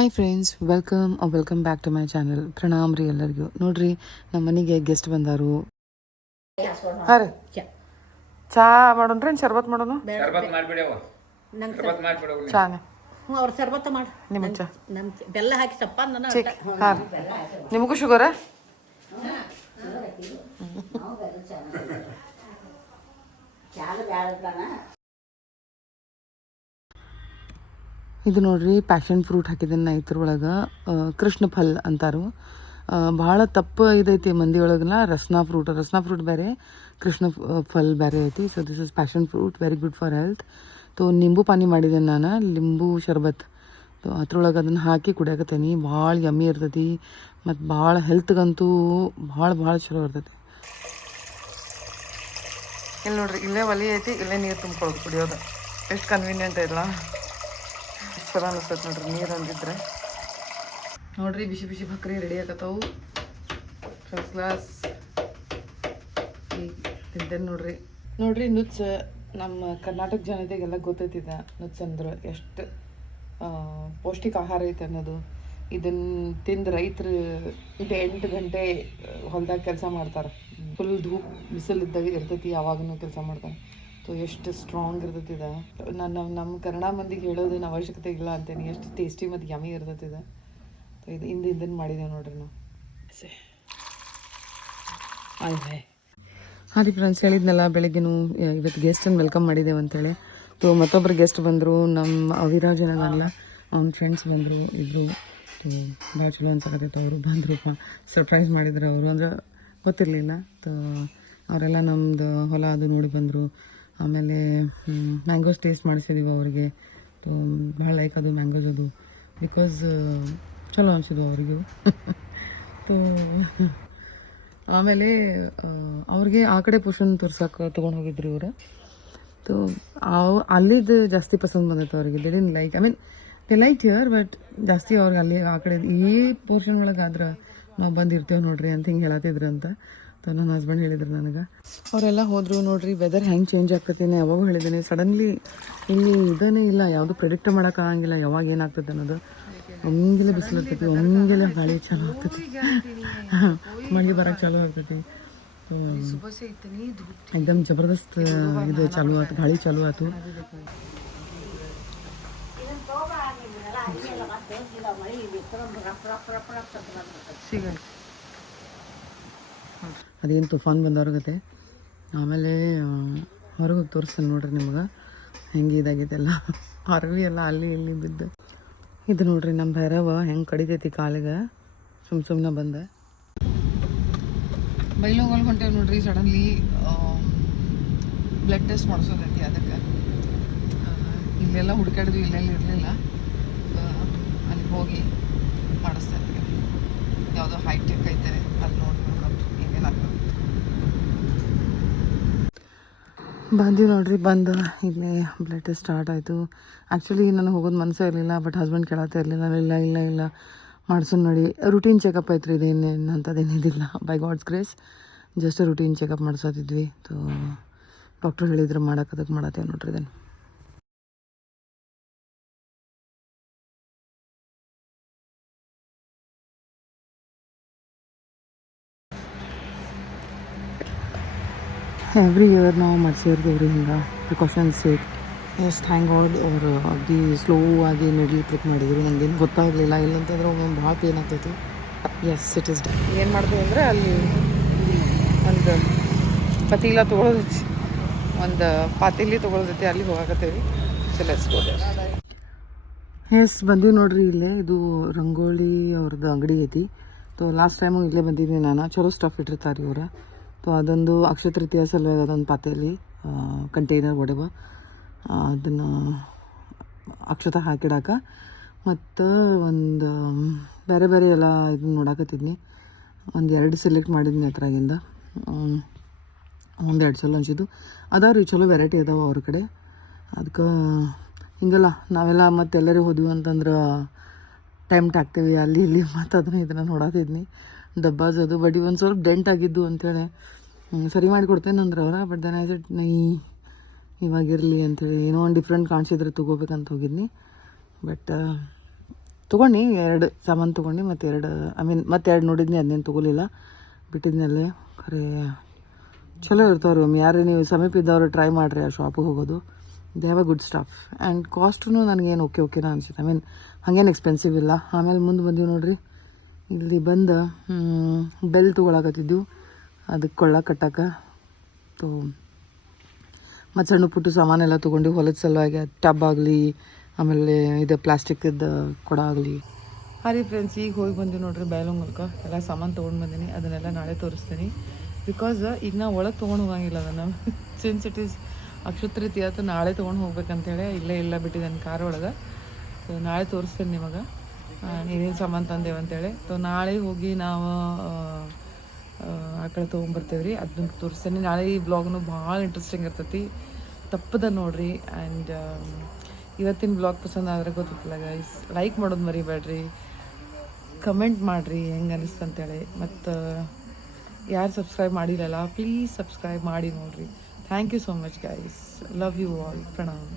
Hi friends, welcome back to my channel. ಪ್ರಣಾಮ್ ರೀ ಎಲ್ಲರಿಗೂ. ನೋಡ್ರಿ, ನಮ್ಮ ಮನೆಗೆ ಗೆಸ್ಟ್ ಬಂದಾರು. ಹಾಂ ರೀ, ಚಾ ಮಾಡೋಣ್ರಿ, ಶರ್ಬತ್ ಮಾಡೋಣ? ಚಾನೆ ಅವ್ರ ಸರ್ಬತ್ತ ಮಾಡಿ ನಿಮಗೆ ಚಾ, ಬೆಲ್ಲ ಹಾಕಿ ಸಪ್ಪ ಹಾಂ ರೀ. ನಿಮಗೂ ಶುಗರ? ಇದು ನೋಡ್ರಿ, ಪ್ಯಾಷನ್ ಫ್ರೂಟ್ ಹಾಕಿದ್ದೀನಿ ನಾ ಇದ್ರೊಳಗೆ. ಕೃಷ್ಣ ಫಲ್ ಅಂತಾರು. ಭಾಳ ತಪ್ಪು ಇದೈತಿ ಮಂದಿ ಒಳಗೆಲ್ಲ. ರಸ್ನಾ ಫ್ರೂಟ್ ಬೇರೆ, ಕೃಷ್ಣ ಫಲ್ ಬೇರೆ ಐತಿ. So this is passion fruit, very good for health. ನಿಂಬು ಪಾನಿ ಮಾಡಿದ್ದೇನೆ ನಾನು, ಲಿಂಬು ಶರ್ಬತ್. ಅದ್ರೊಳಗೆ ಅದನ್ನು ಹಾಕಿ ಕುಡಿಯಾಕತ್ತೇನೆ. ಭಾಳ ಯಮ್ಮಿ ಇರ್ತೈತಿ ಮತ್ತು ಭಾಳ ಹೆಲ್ತ್ಗಂತೂ ಭಾಳ ಚಲೋ ಇರ್ತೈತಿ. ಇಲ್ಲಿ ನೋಡ್ರಿ, ಇಲ್ಲೇ ಒಲಿ ಐತಿ, ಇಲ್ಲೇ ನೀರು ತುಂಬ್ಕೊಳ್ಳೋದು ಕುಡಿಯೋದು. ಎಷ್ಟು ಕನ್ವೀನಿಯೆಂಟ್ ಇಲ್ಲ, ಚಲೋ ಅನಿಸ್ತೈತೆ ನೋಡ್ರಿ ನೀರು ಅಂದಿದ್ರೆ. ನೋಡ್ರಿ, ಬಿಸಿ ಬಿಸಿ ಭಕ್ರಿ ರೆಡಿ ಆಗತ್ತವು, ಫಸ್ಟ್ ಕ್ಲಾಸ್. ಈಗ ತಿಂತೇನೆ ನೋಡ್ರಿ ನುಚ್ಚ. ನಮ್ಮ ಕರ್ನಾಟಕ ಜನತೆಗೆಲ್ಲ ಗೊತ್ತೈತಿದೆ ನುಚ್ಚ ಅಂದ್ರೆ ಎಷ್ಟು ಪೌಷ್ಟಿಕ ಆಹಾರ ಐತೆ ಅನ್ನೋದು. ಇದನ್ನು ತಿಂದು ರೈತರು 8 ಗಂಟೆ ಹೊಲ್ದಾಗ ಕೆಲಸ ಮಾಡ್ತಾರೆ. ಫುಲ್ ಧೂಪ್ ಬಿಸಿಲಿದ್ದಾಗ ಇರ್ತೈತಿ, ಯಾವಾಗೂ ಕೆಲಸ ಮಾಡ್ತಾರೆ. ಎಷ್ಟು ಸ್ಟ್ರಾಂಗ್ ಇರ್ತೈತಿ ಇದೆ. ನಾನು ನಮ್ಮ ಕನ್ನಡ ಮಂದಿಗೆ ಹೇಳೋದೇನು ಅವಶ್ಯಕತೆ ಇಲ್ಲ ಅಂತೇನೆ, ಎಷ್ಟು ಟೇಸ್ಟಿ ಮತ್ತು ಯಮ್ಮಿ ಇರ್ತೈತಿ ಇದೆ. ಇದು ಹಿಂದಿನ ಮಾಡಿದ್ದೇವೆ ನೋಡ್ರಿ ನಾವು. ಹಾಂ ರೀ ಫ್ರೆಂಡ್ಸ್, ಹೇಳಿದ್ನಲ್ಲ ಬೆಳಗ್ಗೆನೂ ಇವತ್ತು ಗೆಸ್ಟನ್ನು ವೆಲ್ಕಮ್ ಮಾಡಿದ್ದೇವೆ ಅಂತೇಳಿ. ಮತ್ತೊಬ್ಬರು ಗೆಸ್ಟ್ ಬಂದರು, ನಮ್ಮ ಅವಿರಾಜ್ ಅನ್ನೋದಲ್ಲ, ಅವ್ನ ಫ್ರೆಂಡ್ಸ್ ಬಂದರು ಇಬ್ಬರು. ಭಾಳ ಚಲೋ ಅನ್ಸಕತ್ತೈತೆ. ಅವರು ಬಂದ್ರಪ್ಪ, ಸರ್ಪ್ರೈಸ್ ಮಾಡಿದ್ರು ಅವರು. ಅಂದ್ರೆ ಗೊತ್ತಿರಲಿಲ್ಲ. ಅವರೆಲ್ಲ ನಮ್ಮದು ಹೊಲ ಅದು ನೋಡಿ ಬಂದರು. ಆಮೇಲೆ ಮ್ಯಾಂಗೋಸ್ ಟೇಸ್ಟ್ ಮಾಡಿಸಿದೀವಿ ಅವರಿಗೆ. ಭಾಳ ಲೈಕ್ ಅದು ಮ್ಯಾಂಗೋಸ್ ಅದು, ಬಿಕಾಸ್ ಚಲೋ ಅನಿಸಿದ್ವು ಅವರಿಗೂ. ಆಮೇಲೆ ಅವ್ರಿಗೆ ಆ ಕಡೆ ಪೋಷನ್ ತೋರ್ಸಕ್ಕೆ ತೊಗೊಂಡು ಹೋಗಿದ್ರು ಇವರು. ಅಲ್ಲಿದ್ದು ಜಾಸ್ತಿ ಪಸಂದ್ ಬಂದೈತೆ ಅವ್ರಿಗೆ. They didn't like, I mean they like here, but ಜಾಸ್ತಿ ಅವ್ರಿಗೆ ಅಲ್ಲಿ ಆ ಕಡೆ ಈ ಪೋರ್ಷನ್ ಒಳಗೆ ಆದ್ರೆ ನಾವು ಬಂದಿರ್ತೇವೆ ನೋಡ್ರಿ ಅಂತ ಹಿಂಗೆ ಹೇಳತ್ತಿದ್ರು ಅಂತ. ನನ್ನ ಹಸ್ಬೆಂಡ್ ಹೇಳಿದ್ರು ನನಗೆ. ಅವರೆಲ್ಲ ಹೋದರು. ನೋಡ್ರಿ, ವೆದರ್ ಹೆಂಗೆ ಚೇಂಜ್ ಆಗ್ತೈತಿ ಯಾವಾಗೂ ಹೇಳಿದ್ದೀನಿ. ಸಡನ್ಲಿ ಇಲ್ಲಿ ಇದನ್ನೇ ಇಲ್ಲ, ಯಾವುದು ಪ್ರೆಡಿಕ್ಟ್ ಮಾಡೋಕ್ಕಾಗಂಗಿಲ್ಲ ಯಾವಾಗ ಏನಾಗ್ತದೆ ಅನ್ನೋದು. ಒಮ್ಮೆಲೆ ಬಿಸಿಲು ಇರ್ತೈತಿ, ಒಮ್ಮೆಲೆ ಗಾಳಿ ಚಾಲು ಆಗ್ತೈತಿ, ಮಳೆ ಬರೋಕ್ಕೆ ಚಾಲು ಆಗ್ತೈತಿ. एकदम ಜಬರ್ದಸ್ತ್ ಇದು ಚಾಲು ಆಯ್ತು, ಗಾಳಿ ಚಾಲು ಆಯ್ತು. ಅದೇನು ತುಫಾನ್ ಬಂದವ್ರಿಗತ್ತೆ. ಆಮೇಲೆ ಹೊರಗೆ ಹೋಗಿ ತೋರಿಸ್ತಾನೆ ನೋಡ್ರಿ ನಿಮ್ಗೆ ಹೆಂಗೆ ಇದಾಗೈತೆ ಎಲ್ಲ. ಅರವಿ ಎಲ್ಲ ಅಲ್ಲಿ ಇಲ್ಲಿ ಬಿದ್ದು. ಇದು ನೋಡ್ರಿ ನಮ್ಮ ಭೈರವ ಹೆಂಗೆ ಕಡಿತೈತಿ ಕಾಲಿಗೆ. ಸುಮ್ಮನೆ ಬಂದೆ ಬೈಲೋಗಲ್ಲಿ ಹೊಂಟೇವೆ ನೋಡ್ರಿ. ಸಡನ್ಲಿ ಬ್ಲಡ್ ಟೆಸ್ಟ್ ಮಾಡಿಸೋದೈತಿ. ಅದಕ್ಕೆ ಇಲ್ಲೆಲ್ಲ ಹುಡುಕಾಡಿದ್ವಿ, ಇಲ್ಲೆಲ್ಲ ಇರಲಿಲ್ಲ. ಅಲ್ಲಿ ಹೋಗಿ ಮಾಡಿಸ್ತಾ ಇದ್ವಿ. ಯಾವುದೋ ಹೈಟೆಕ್ ಐತೆ, ಅಲ್ಲಿ ನೋಡಿ ಏನೇನಾಗ್ತದೆ. ಬಂದು ನೋಡ್ರಿ, ಬಂದು ಇಲ್ಲೇ ಬ್ಲಡ್ ಟೆಸ್ಟ್ ಸ್ಟಾರ್ಟ್ ಆಯಿತು. ಆ್ಯಕ್ಚುಲಿ ನನಗೆ ಹೋಗೋದು ಮನಸ್ಸೇ ಇರಲಿಲ್ಲ, ಬಟ್ ಹಸ್ಬೆಂಡ್ ಕೇಳಾತ ಇರಲಿಲ್ಲ. ಇಲ್ಲ ಮಾಡ್ಸೋಣ ನೋಡಿ. ರೂಟೀನ್ ಚೆಕಪ್ ಐತ್ರಿ, ಇದೇನೇನು ಅಂಥದ್ದೇನಿದಿಲ್ಲ. By God's grace just routine checkup ಮಾಡಿಸೋದಿದ್ವಿ. ಡಾಕ್ಟ್ರು ಹೇಳಿದ್ರು ಅದಕ್ಕೆ ಮಾಡತ್ತೇವೆ ನೋಡ್ರಿ ಇದನ್ನು. ಎವ್ರಿ ಇಯರ್ ನಾವು ಮಾಡಿಸಿರ್ತೀವ್ರಿ ಹಿಂಗೆ precautions take. Yes thank god. ಅವರು ಅಗ್ದಿ ಸ್ಲೋ ಆಗಿ ನಡಿಲಿಕ್ಕೆ ಮಾಡಿದ್ರು. ನನಗೇನು ಗೊತ್ತಾಗಲಿಲ್ಲ. ಇಲ್ಲಂತಂದ್ರೆ ಒಮ್ಮೆ ಭಾಳ ಪೇನ್ ಆಗ್ತೈತಿ. Yes, it is done. ಏನು ಮಾಡ್ತೀವಿ ಅಂದರೆ ಅಲ್ಲಿ ಒಂದು ಪತೀಲ ತೊಗೊಳೋದೈತಿ, ಒಂದು ಪಾತಿಲಿ ತೊಗೊಳೋದೈತಿ, ಅಲ್ಲಿ ಹೋಗಾಕತ್ತೇವಿ. So let's go there. Yes ಬಂದೀವಿ ನೋಡ್ರಿ. ಇಲ್ಲೇ ಇದು ರಂಗೋಲಿ ಅವ್ರದ್ದು ಅಂಗಡಿ ಐತಿ. ಲಾಸ್ಟ್ ಟೈಮು ಇಲ್ಲೇ ಬಂದಿದ್ದೀನಿ ನಾನು. ಚಲೋ ಸ್ಟಫ್ ಇಟ್ಟಿರ್ತಾರೆ ಇವ್ರು. ಅದೊಂದು ಅಕ್ಷಯ ತೃತೀಯ ಸಲುವಾಗಿ ಅದೊಂದು ಪಾತ್ರೆಯಲ್ಲಿ ಕಂಟೈನರ್ ಒಡೆವ ಅದನ್ನು ಅಕ್ಷತ ಹಾಕಿಡಾಕ. ಮತ್ತು ಒಂದು ಬೇರೆ ಎಲ್ಲ ಇದನ್ನ ನೋಡಾಕತ್ತಿದ್ನಿ. 2 ಸೆಲೆಕ್ಟ್ ಮಾಡಿದ್ನಿ ಅದ್ರಾಗಿಂದ. 1-2 ಚಲೋ ಅನ್ಸಿದ್ದು ಅದಾವ್ರಿ. ಚಲೋ ವೆರೈಟಿ ಅದಾವೆ ಅವ್ರ ಕಡೆ. ಅದಕ್ಕೆ ಹಿಂಗಲ್ಲ ನಾವೆಲ್ಲ ಮತ್ತೆ ಎಲ್ಲರೂ ಹೋದ್ವಿ ಅಂತಂದ್ರೆ ಟೈಮ್ಟ್ ಆಗ್ತೀವಿ ಅಲ್ಲಿ ಇಲ್ಲಿ. ಮತ್ತು ಇದನ್ನು ನೋಡಾತಿದ್ನಿ ಡಬ್ಬಾಸದು. ಬಟ್ ಒಂದು ಸ್ವಲ್ಪ ಡೆಂಟ್ ಆಗಿದ್ದು ಅಂಥೇಳಿ ಸರಿ ಮಾಡಿಕೊಡ್ತೇನೆ ಅಂದ್ರೆ ಅವರ. ಬಟ್ ದೆನ್ ಐ ಸೆಡ್ ಇವಾಗಿರಲಿ ಅಂಥೇಳಿ. ಏನೋ ಒಂದು ಡಿಫ್ರೆಂಟ್ ಕಾಣಿಸಿದ್ರೆ ತೊಗೋಬೇಕಂತ ಹೋಗಿದ್ನಿ. ಬಟ್ ತೊಗೊಂಡು 2 ಸಾಮಾನು ತೊಗೊಂಡು ಮತ್ತು 2 ಮತ್ತೆ 2 ನೋಡಿದ್ನಿ, ಅದನ್ನೇನು ತೊಗೊಲಿಲ್ಲ, ಬಿಟ್ಟಿದ್ನಲ್ಲೇ. ಖರೆ ಚಲೋ ಇರ್ತಾವ್ರಿ. ಒಮ್ಮೆ ಯಾರೇ ನೀವು ಸಮೀಪ ಇದ್ದವರು ಟ್ರೈ ಮಾಡಿರಿ ಆ ಶಾಪಿಗೆ ಹೋಗೋದು. They have a good staff and ಕಾಸ್ಟೂ ನನಗೇನು ಓಕೆನಾ ಅನ್ಸುತ್ತೆ. ಹಾಗೇನು ಎಕ್ಸ್ಪೆನ್ಸಿವ್ ಇಲ್ಲ. ಆಮೇಲೆ ಮುಂದೆ ಬಂದೀವಿ ನೋಡಿರಿ, ಇಲ್ಲಿ ಬಂದು ಬೆಲ್ ತೊಗೊಳಕತ್ತಿದ್ದೆವು, ಅದಕ್ಕೆ ಕೊಳ್ಳ ಕಟ್ಟಕ್ಕೆ. ಮತ್ತು ಸಣ್ಣ ಪುಟ್ಟು ಸಾಮಾನೆಲ್ಲ ತೊಗೊಂಡು ಹೊಲದ ಸಲುವಾಗಿ, ಟಬ್ ಆಗಲಿ, ಆಮೇಲೆ ಇದು ಪ್ಲಾಸ್ಟಿಕ್ದು ಕೊಡ ಆಗಲಿ. ಹಾಂ ಫ್ರೆಂಡ್ಸ್, ಈಗ ಹೋಗಿ ಬಂದೀವಿ ನೋಡಿರಿ ಬ್ಯಾಲು ಮೂಲಕ. ಎಲ್ಲ ಸಾಮಾನು ತೊಗೊಂಡು ಬಂದೀನಿ, ಅದನ್ನೆಲ್ಲ ನಾಳೆ ತೋರಿಸ್ತೀನಿ. ಬಿಕಾಸ್ ಈಗ ನಾವು ಒಳಗೆ ತೊಗೊಂಡು ಹೋಗಂಗಿಲ್ಲ ಅದನ್ನು. ಸಿನ್ಸ್ ಇಟ್ ಈಸ್ ಅಕ್ಷತೃತೀಯ ಆಯ್ತು, ನಾಳೆ ತೊಗೊಂಡು ಹೋಗ್ಬೇಕಂತೇಳಿ ಇಲ್ಲ ಬಿಟ್ಟಿದ್ದಾನೆ ಕಾರ್ ಒಳಗೆ. ಸೊ ನಾಳೆ ತೋರಿಸ್ತೀನಿ ನಿಮಗೆ ಏನೇನು ಸಾಮಾನು ತಂದೇವೆ ಅಂತೇಳಿ. ಸೊ ನಾಳೆ ಹೋಗಿ ನಾವು ಆ ಕಡೆ ತೊಗೊಂಬರ್ತೇವೆ ರೀ, ಅದನ್ನ ತೋರಿಸ್ತೀನಿ. ನಾಳೆ ಈ ಬ್ಲಾಗ್ನು ಭಾಳ ಇಂಟ್ರೆಸ್ಟಿಂಗ್ ಇರ್ತೈತಿ, ತಪ್ಪದ ನೋಡಿರಿ. ಆ್ಯಂಡ್ ಇವತ್ತಿನ ಬ್ಲಾಗ್ ಪಸಂದ್ ಆದರೆ ಗೊತ್ತಿಲ್ಲ ಗೈಸ್, ಲೈಕ್ ಮಾಡೋದು ಮರಿಬೇಡ್ರಿ, ಕಮೆಂಟ್ ಮಾಡಿರಿ ಹೆಂಗೆ ಅನಿಸ್ತು ಅಂತೇಳಿ. ಮತ್ತು ಯಾರು ಸಬ್ಸ್ಕ್ರೈಬ್ ಮಾಡಿಲ್ಲಲ್ಲ, ಪ್ಲೀಸ್ ಸಬ್ಸ್ಕ್ರೈಬ್ ಮಾಡಿ ನೋಡಿರಿ. Thank you so much guys, love you all, Pranam.